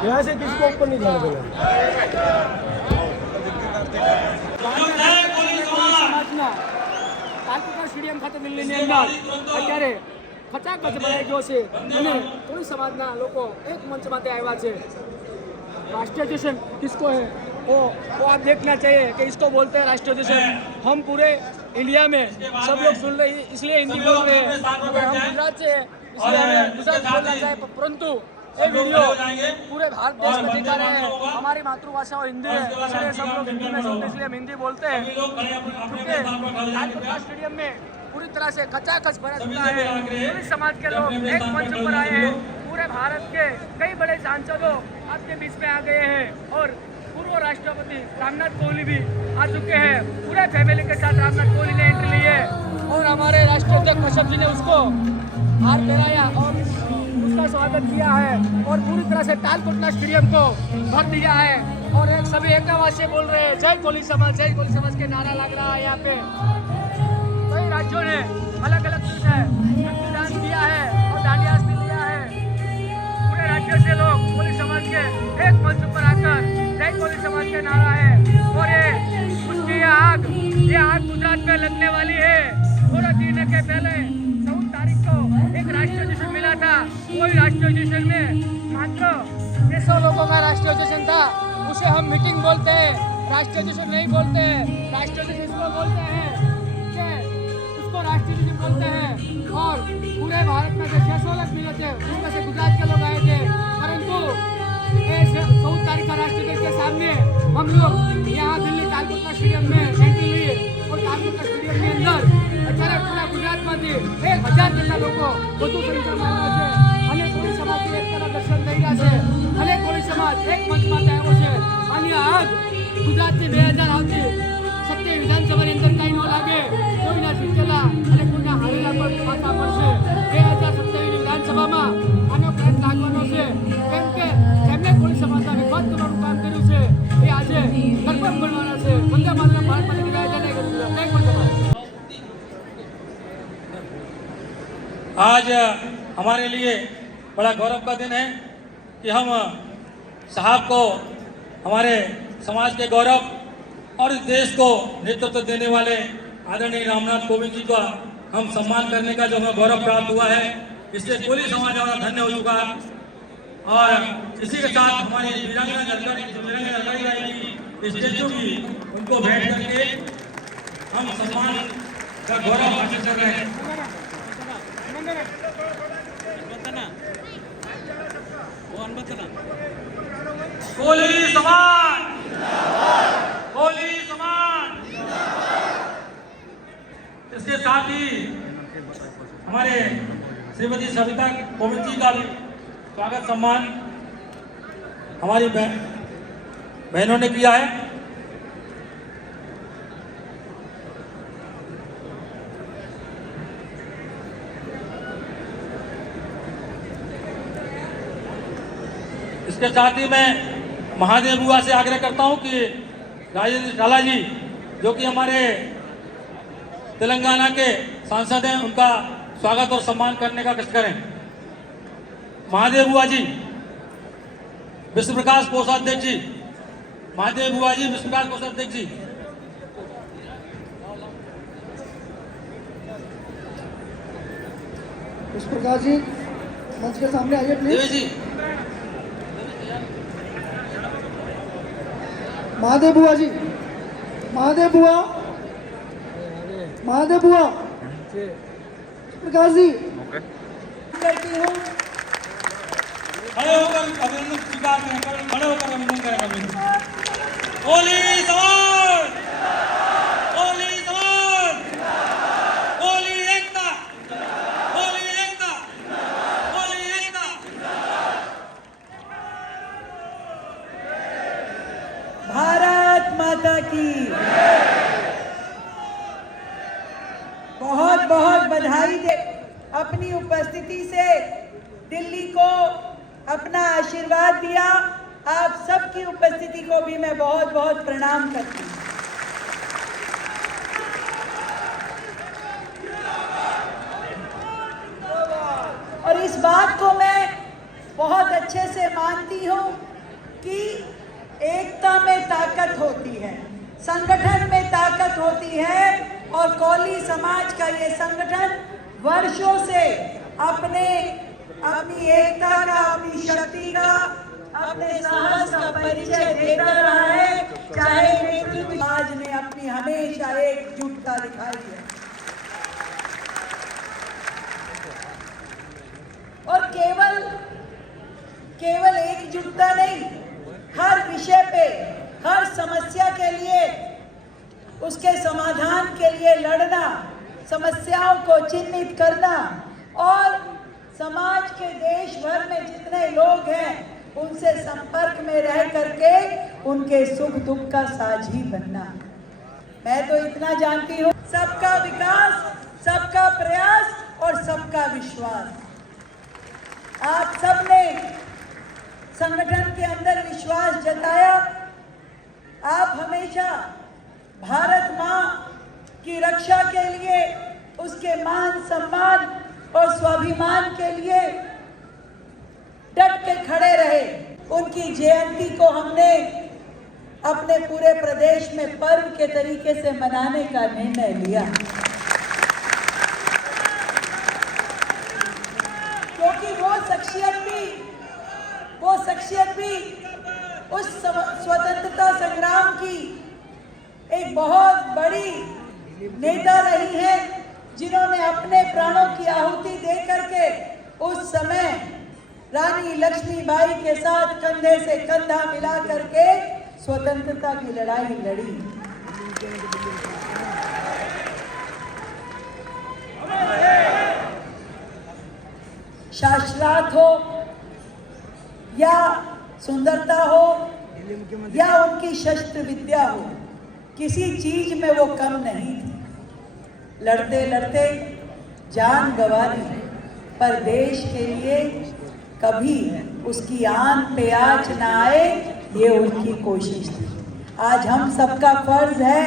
यहाँ से किसको ऊपर नहीं जाना पड़ेगा। સ્ટેડિયમ ખાતે દિલ્હીની અંદર અત્યારે ખચાખચ ભરાઈ ગયો છે અને કોઈ સમાજના લોકો એક મંચ માટે આવ્યા છે। राष्ट्रीयजन किसको है वो आप देखना चाहिए कि इसको बोलते हैं राष्ट्रीयजन। हम पूरे इंडिया में सब लोग सुन रहे हैं इसलिए हिंदी बोलते हैं, अगर हम गुजरात से इसलिए हमें गुजरात बोलना चाहिए, परंतु ये वीडियो पूरे भारत देश में दिखा रहे हैं। हमारी मातृभाषा और हिंदी है इसलिए सब लोग हिंदी में सुनते इसलिए हम हिंदी बोलते हैं। क्योंकि लालपत स्टेडियम में पूरी तरह से खचाखच भरा चुका है। पूरे समाज के लोग एक मंच पर आए हैं। पूरे भारत के कई बड़े सांसदों आपके बीच में आ गए हैं और पूर्व राष्ट्रपति रामनाथ कोविंद भी आ चुके हैं। पूरे फैमिली के साथ रामनाथ कोविंद ने एंट्री ली है और हमारे राष्ट्रीय अध्यक्ष कश्यप जी ने उसको हार पहनाया और उसका स्वागत किया है और पूरी तरह से तालकोटला स्टेडियम को भर दिया है। और एक सभी एकवाद से बोल रहे हैं जय कोली समाज के नारा लग रहा है। यहाँ पे कई राज्यों ने अलग अलग डांस किया है और डांडियास भी लिया है। पूरे राज्य से लोग कोली समाज के एक मंच पर आकर जय कोली समाज के नारा है और ये आग गुजरात में लगने वाली है। थोड़ा दिन के पहले 14 तारीख को एक राष्ट्रीयजन मिला था। कोई राष्ट्रीयजन में मात्र 600 लोगों का राष्ट्रीयजन था। उसे हम मीटिंग बोलते हैं, राष्ट्रीयजन नहीं बोलते हैं। राष्ट्रीयजन इसको बोलते हैं, उसको राष्ट्रीयजन बोलते हैं। और पूरे भारत में से 600 लोग मिले थे, उसमें से गुजरात के लोग आए थे। परंतु 14 तारीख का राष्ट्रीयजन के सामने हम लोग यहाँ दिल्ली तालकोटला स्टेडियम में एंट्री लिए और तालकोटला स्टेडियम के अंदर અત્યારે પૂરા ગુજરાતમાંથી 1000 જેટલા લોકો વધુ સંખ્યામાં આવ્યા છે અને કોળી સમાજની એકતાના દર્શન થઈ રહ્યા છે અને કોળી સમાજ એક મંચ માટે આવ્યો છે અને આજ ગુજરાતની 2000 આવતી સત્ય વિધાનસભાની અંદર કંઈ ન લાગે, કોઈના જીતેલા અને કોઈના હારેલા પર પાછા પડશે। 2027ની વિધાનસભામાં આનો કરંટ લાગવાનો છે કેમ કે જેમને કોળી સમાજના વિવાદ કરવાનું કામ કર્યું છે એ આજે કન્ફર્મ બનવાના છે। વંદે માતરમ, ભારત માતા કી જય, જય જય કોળી સમાજ। आज हमारे लिए बड़ा गौरव का दिन है कि हम साहब को हमारे समाज के गौरव और इस देश को नेतृत्व देने वाले आदरणीय रामनाथ कोविंद जी का हम सम्मान करने का जो हमें गौरव प्राप्त हुआ है, इससे कोली समाज हमारा धन्य हो चुका। और इसी के साथ हमारी वीरांगना लड़ाई जाएगी स्टेचू की, उनको भेंट करके हम सम्मान का गौरव हासिल कर रहे हैं। कोली समाज, कोली समाज। इसके साथ ही हमारे श्रीमती सविता कोविंद जी का भी स्वागत सम्मान हमारी बहनों ने किया है। इसके साथ ही मैं महादेव बुआ से आग्रह करता हूं कि राजेंद्र झाला जी जो कि हमारे तेलंगाना के सांसद हैं, उनका स्वागत और सम्मान करने का कष्ट करें। महादेव बुआ जी, विश्व प्रकाश कोषाध्यक्ष जी, महादेव बुआ जी, विश्व प्रकाश कोषाध्यक्ष जी। विश्व प्रकाश जी मंच के सामने आइए प्लीज। जी महादेव बुआ जी, महादेव बुआ, महादेव बुआ, प्रकाश जी करती हूँ। खड़े होकर अभिनंदन स्वीकार करें, खड़े होकर अभिनंदन करें। कोली समाज, कोली समाज, कोली एकता, कोली एकता, कोली एकता। भारत माता की। बहुत बहुत बधाई दे। अपनी उपस्थिति से दिल्ली को अपना आशीर्वाद दिया। आप सबकी उपस्थिति को भी मैं बहुत बहुत प्रणाम करती हूँ। और इस बात को मैं बहुत अच्छे से मानती हूँ कि एकता में ताकत होती है, संगठन में ताकत होती है। और कोली समाज का ये संगठन वर्षों से अपनी एकता का, अपनी शक्ति का, अपने साहस का परिचय देता रहा है। चाहे नेतृत्व समाज ने अपनी हमेशा एकजुटता दिखाई है। और केवल एकजुटता नहीं, हर विषय पे, हर समस्या के लिए, उसके समाधान के लिए लड़ना, समस्याओं को चिन्हित करना और समाज के देश भर में जितने लोग हैं उनसे संपर्क में रह करके उनके सुख दुख का साझी बनना। मैं तो इतना जानती हूँ, सबका विकास, सबका प्रयास और सबका विश्वास। आप सबने संगठन के अंदर विश्वास जताया। आप हमेशा भारत माँ की रक्षा के लिए, उसके मान सम्मान और स्वाभिमान के लिए डट के खड़े रहे। उनकी जयंती को हमने अपने पूरे प्रदेश में पर्व के तरीके से मनाने का निर्णय लिया, क्योंकि वो शख्सियत भी उस स्वतंत्रता संग्राम की एक बहुत बड़ी नेता रही है, जिन्होंने अपने प्राणों की आहुति दे करके उस समय रानी लक्ष्मीबाई के साथ कंधे से कंधा मिला करके स्वतंत्रता की लड़ाई लड़ी। शास्त्रार्थ हो या सुंदरता हो या उनकी शस्त्र विद्या हो, किसी चीज में वो कम नहीं थी। लड़ते लड़ते जान गंवा दी, पर देश के लिए कभी उसकी आन पे आँच ना आए, ये उनकी कोशिश थी। आज हम सबका फर्ज है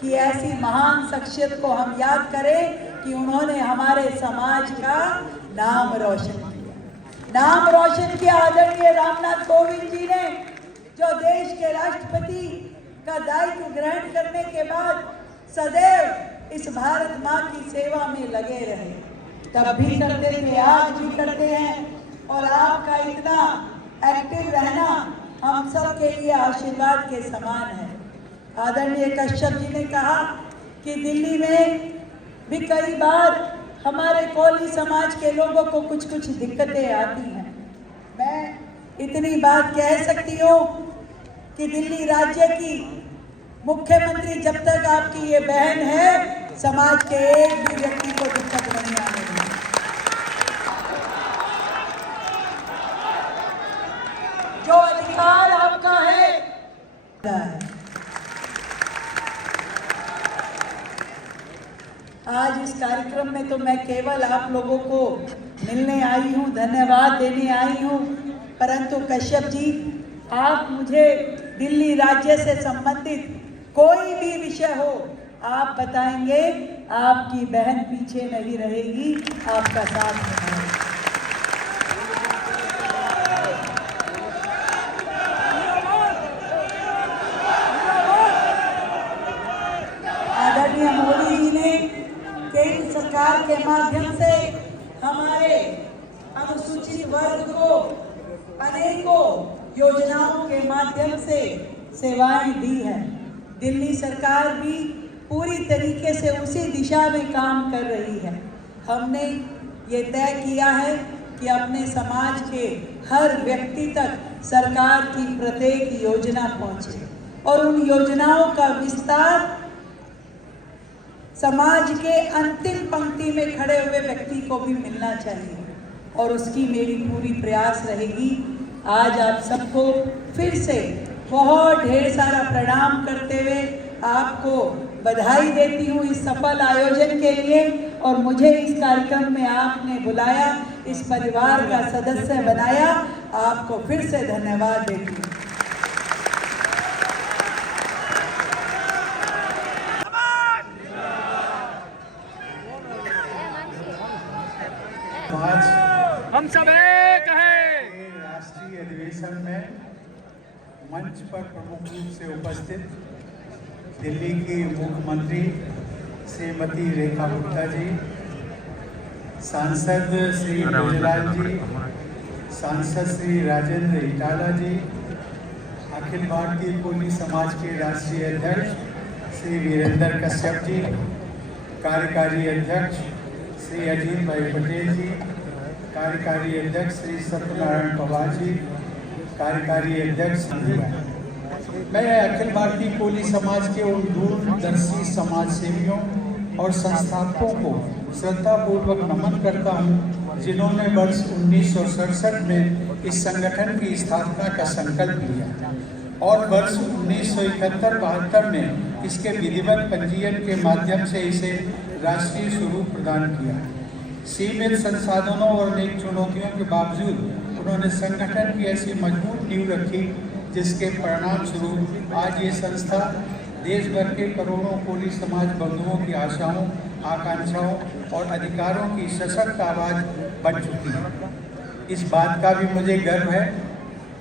कि ऐसी महान शख्सियत को हम याद करें कि उन्होंने हमारे समाज का नाम रोशन किया। नाम रोशन किया आदरणीय रामनाथ कोविंद जी ने, जो देश के राष्ट्रपति का दायित्व ग्रहण करने के बाद सदैव इस भारत माँ की सेवा में लगे रहे। तब भी करते थे, आज भी करते हैं। और आपका इतना एक्टिव रहना हम सब के लिए आशीर्वाद के समान है। आदरणीय कश्यप जी ने कहा कि दिल्ली में भी कई बार हमारे कोली समाज के लोगों को कुछ दिक्कतें आती हैं। मैं इतनी बात कह सकती हूँ कि दिल्ली राज्य की मुख्यमंत्री जब तक आपकी ये बहन है, समाज के एक भी व्यक्ति को दिक्कत नहीं आने देगी। जो अधिकार आपका है, आज इस कार्यक्रम में तो मैं केवल आप लोगों को मिलने आई हूँ, धन्यवाद देने आई हूँ, परंतु कश्यप जी, आप मुझे दिल्ली राज्य से संबंधित कोई भी विषय हो आप बताएंगे, आपकी बहन पीछे नहीं रहेगी, आपका साथ निभाएगी। आदरणीय मोदी जी ने केंद्र सरकार के माध्यम से हमारे अनुसूचित वर्ग को अनेकों योजनाओं के माध्यम से सेवाएं दी हैं। दिल्ली सरकार भी पूरी तरीके से उसी दिशा में काम कर रही है। हमने ये तय किया है कि अपने समाज के हर व्यक्ति तक सरकार की प्रत्येक योजना पहुंचे और उन योजनाओं का विस्तार समाज के अंतिम पंक्ति में खड़े हुए व्यक्ति को भी मिलना चाहिए, और उसकी मेरी पूरी प्रयास रहेगी। आज आप सबको फिर से बहुत ढेर सारा प्रणाम करते हुए आपको बधाई देती हूँ इस सफल आयोजन के लिए और मुझे इस कार्यक्रम में आपने बुलाया, इस परिवार का सदस्य बनाया। आपको फिर से धन्यवाद देती हूँ। आज हम सब एक हैं। राष्ट्रीय अधिवेशन में मंच पर प्रमुख रूप से उपस्थित दिल्ली की मुख्यमंत्री श्रीमती रेखा गुप्ता जी, सांसद श्री ब्रजलाल जी, सांसद श्री राजेंद्र इटाला जी, अखिल भारतीय कोली समाज के राष्ट्रीय अध्यक्ष श्री वीरेंद्र कश्यप जी, कार्यकारी अध्यक्ष श्री अजीत भाई पटेल जी, कार्यकारी अध्यक्ष श्री सत्यनारायण पवार जी, कार्यकारी अध्यक्ष। मैं अखिल भारतीय कोली समाज के उन दूरदर्शी समाज सेवियों और संस्थापकों को श्रद्धापूर्वक नमन करता हूं, जिन्होंने वर्ष 1967 में इस संगठन की स्थापना का संकल्प लिया और वर्ष 1971-72 में इसके विधिवत पंजीयन के माध्यम से इसे राष्ट्रीय स्वरूप प्रदान किया। सीमित संसाधनों और अनेक चुनौतियों के बावजूद उन्होंने संगठन की ऐसी मजबूत नींव रखी, जिसके परिणाम स्वरूप आज ये संस्था देश भर के करोड़ों कोली समाज बंधुओं की आशाओं, आकांक्षाओं और अधिकारों की सशक्त आवाज़ बन चुकी है। इस बात का भी मुझे गर्व है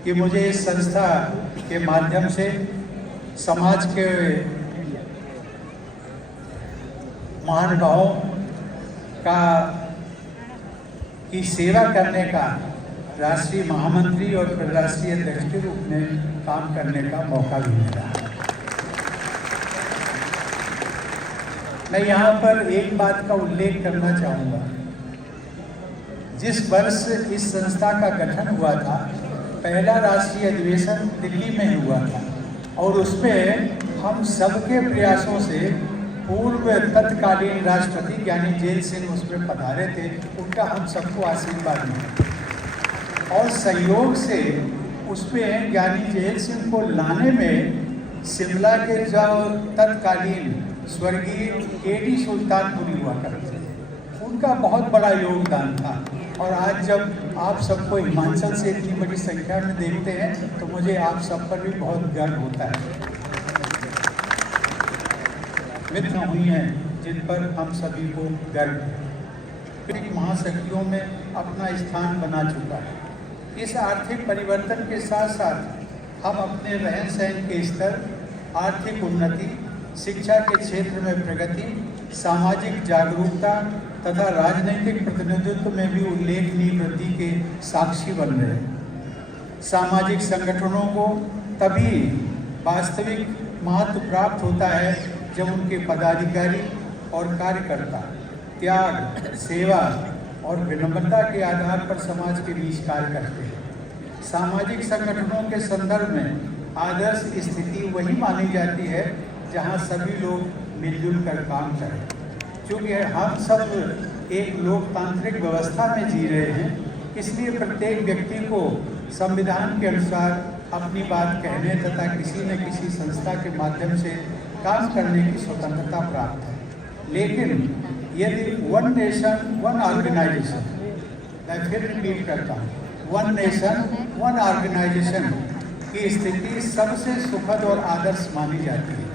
कि मुझे इस संस्था के माध्यम से समाज के महानुभावों की सेवा करने का, राष्ट्रीय महामंत्री और फिर राष्ट्रीय अध्यक्ष के रूप में काम करने का मौका भी मिला। मैं यहाँ पर एक बात का उल्लेख करना चाहूँगा। जिस वर्ष इस संस्था का गठन हुआ था, पहला राष्ट्रीय अधिवेशन दिल्ली में हुआ था और उसमें हम सबके प्रयासों से पूर्व तत्कालीन राष्ट्रपति ज्ञानी जेल सिंह उसमें पधारे थे। उनका हम सबको आशीर्वाद मिला और सहयोग से उसमें ज्ञानी जेल सिंह को लाने में शिमला के जो तत्कालीन स्वर्गीय केडी सुल्तानपुरी हुआ करते थे, उनका बहुत बड़ा योगदान था। और आज जब आप सबको हिमाचल से इतनी बड़ी संख्या में देखते हैं तो मुझे आप सब पर भी बहुत गर्व होता है। मित्र हुई हैं जिन पर हम सभी को गर्व है, महाशक्तियों में अपना स्थान बना चुका है। इस आर्थिक परिवर्तन के साथ साथ हम अपने रहन सहन के स्तर, आर्थिक उन्नति, शिक्षा के क्षेत्र में प्रगति, सामाजिक जागरूकता तथा राजनीतिक प्रतिनिधित्व में भी उल्लेखनीय वृद्धि के साक्षी बन रहे हैं। सामाजिक संगठनों को तभी वास्तविक महत्व प्राप्त होता है जब उनके पदाधिकारी और कार्यकर्ता त्याग, सेवा और विनम्रता के आधार पर समाज के बीच कार्य करते हैं। सामाजिक संगठनों के संदर्भ में आदर्श स्थिति वही मानी जाती है जहां सभी लोग मिलजुल कर काम करें। क्योंकि हम सब एक लोकतांत्रिक व्यवस्था में जी रहे हैं, इसलिए प्रत्येक व्यक्ति को संविधान के अनुसार अपनी बात कहने तथा किसी न किसी संस्था के माध्यम से काम करने की स्वतंत्रता प्राप्त है। लेकिन यदि वन नेशन वन ऑर्गेनाइजेशन, मैं फिर रिपीट करता हूँ, वन नेशन वन ऑर्गेनाइजेशन की स्थिति सबसे सुखद और आदर्श मानी जाती है।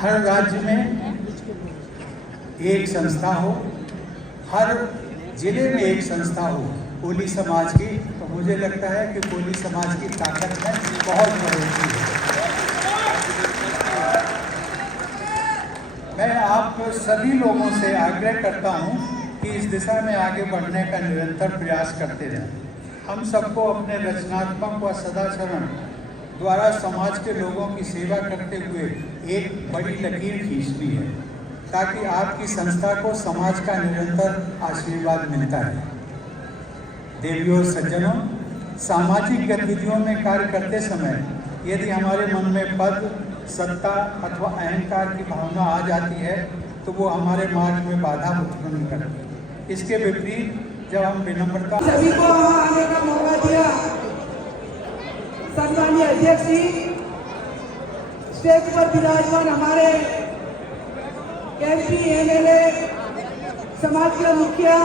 हर राज्य में एक संस्था हो, हर जिले में एक संस्था हो कोली समाज की, तो मुझे लगता है कि कोली समाज की ताकत में बहुत बढ़ोतरी है। मैं आप सभी लोगों से आग्रह करता हूं कि इस दिशा में आगे बढ़ने का निरंतर प्रयास करते रहें। हम सबको अपने रचनात्मक व सदाचरण द्वारा समाज के लोगों की सेवा करते हुए एक बड़ी लकीर खींचनी है, ताकि आपकी संस्था को समाज का निरंतर आशीर्वाद मिलता है। देवियों और सज्जनों, सामाजिक गतिविधियों में कार्य करते समय यदि हमारे मन में पद, सत्ता अथवा अहंकार की भावना आ जाती है तो वो हमारे मार्ग में बाधा उत्पन्न करती है। इसके विपरीत जब हम विनम्रता सभी को वहाँ आने का मौका दिया, सम्मानीय अध्यक्ष जी स्टेज पर विराजमान हमारे एमपी एमएलए समाज के मुखिया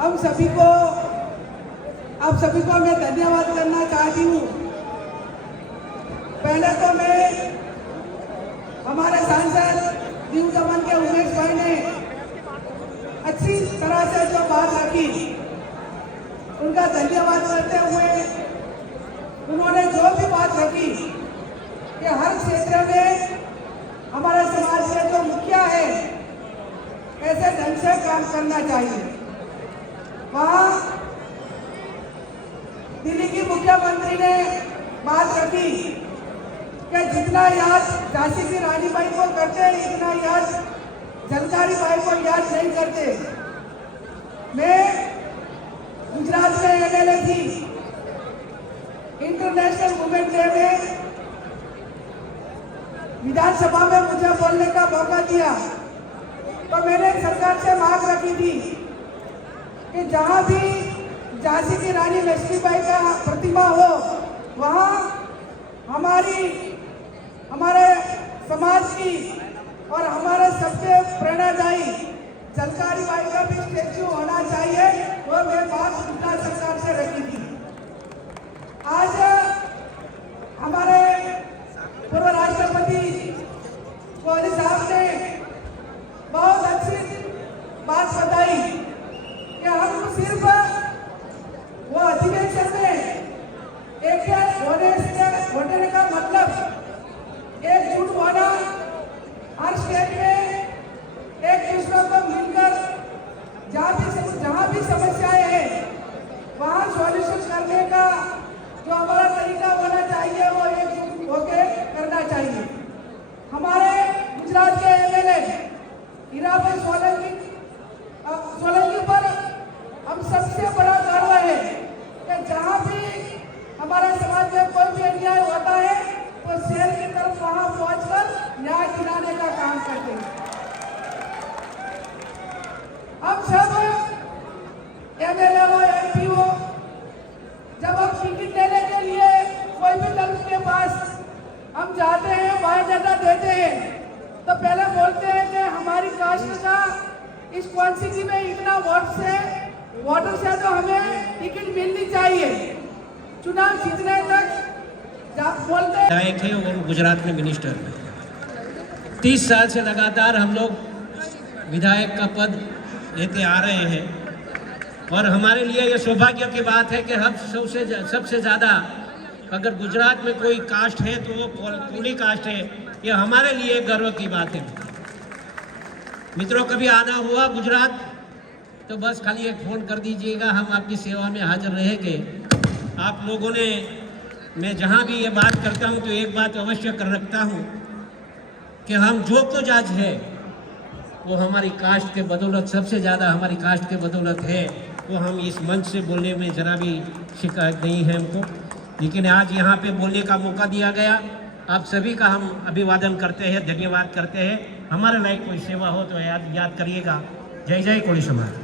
हम सभी को आप सभी को मैं धन्यवाद करना चाहती हूँ। पहले तो मैं हमारे सांसद दीव दमन के उमेश भाई ने अच्छी तरह से जो बात रखी उनका धन्यवाद करते हुए उन्होंने जो भी बात रखी कि हर क्षेत्र में हमारे समाज के जो मुखिया है ऐसे ढंग से काम करना चाहिए। वहाँ दिल्ली की मुख्यमंत्री ने बात रखी कि जितना याद झांसी की रानी बाई को करते इतना याद झलकारी बाई को याद नहीं करते। मैं गुजरात में एमएलए थी। इंटरनेशनल वुमेन डे में विधानसभा में मुझे बोलने का मौका दिया तो मैंने सरकार से मांग रखी थी कि जहां भी झांसी की रानी लक्ष्मीबाई का प्रतिमा हो वहां हमारे समाज की और हमारे सबके प्रेरणादायी झलकारी बाई का भी स्टेच्यू होना चाहिए। वो मैं बात गुजरात सरकार से रखी थी। आज हमारे पूर्व राष्ट्रपति कोहली साहब ने बहुत अच्छी बात बताई कि हम सिर्फ वो अधिवेशन में एक होने का मतलब एकजुट होना, हर स्टेट में एक दूसरे को मिलकर जहाँ भी समस्याएं हैं वहाँ सॉल्यूशन करने का जो हमारा तरीका होना चाहिए वो एकजुट होकर करना चाहिए। हमारे गुजरात के एमएलए हीराभाई सोलंकी पर हम सबसे बड़ा गर्व है कि जहाँ भी हमारे समाज में कोई भी अन्याय होता है तो शहर की तरफ वहाँ पहुँचकर न्याय दिलाने का काम करते हैं। हम सब एमएलए हो एमपी हो जब हम टिकट लेने के लिए कोई भी दल के पास हम जाते हैं बायोडाटा देते हैं तो पहले बोलते हैं कि हमारी कास्ट का इस कॉन्स्टिट्यूंसी में इतना वोटर से तो हमें टिकट मिलनी चाहिए। चुनाव जीतने तक बोलते हैं। विधायक है और गुजरात में मिनिस्टर है। 30 साल से लगातार हम लोग विधायक का पद लेते आ रहे हैं और हमारे लिए ये सौभाग्य की बात है कि हम सबसे ज़्यादा अगर गुजरात में कोई कास्ट है तो वो कोली कास्ट है। ये हमारे लिए गर्व की बात है। मित्रों, कभी आना हुआ गुजरात तो बस खाली एक फ़ोन कर दीजिएगा, हम आपकी सेवा में हाजिर रहेंगे। आप लोगों ने, मैं जहाँ भी ये बात करता हूँ तो एक बात अवश्य कर रखता हूँ कि हम जो कुछ आज है वो हमारी कास्ट के बदौलत, सबसे ज़्यादा हमारी कास्ट के बदौलत है। तो हम इस मंच से बोलने में ज़रा भी शिकायत नहीं है हमको, लेकिन आज यहाँ पे बोलने का मौका दिया गया। आप सभी का हम अभिवादन करते हैं, धन्यवाद करते हैं। हमारे लायक कोई सेवा हो तो याद करिएगा। जय जय कोली समाज।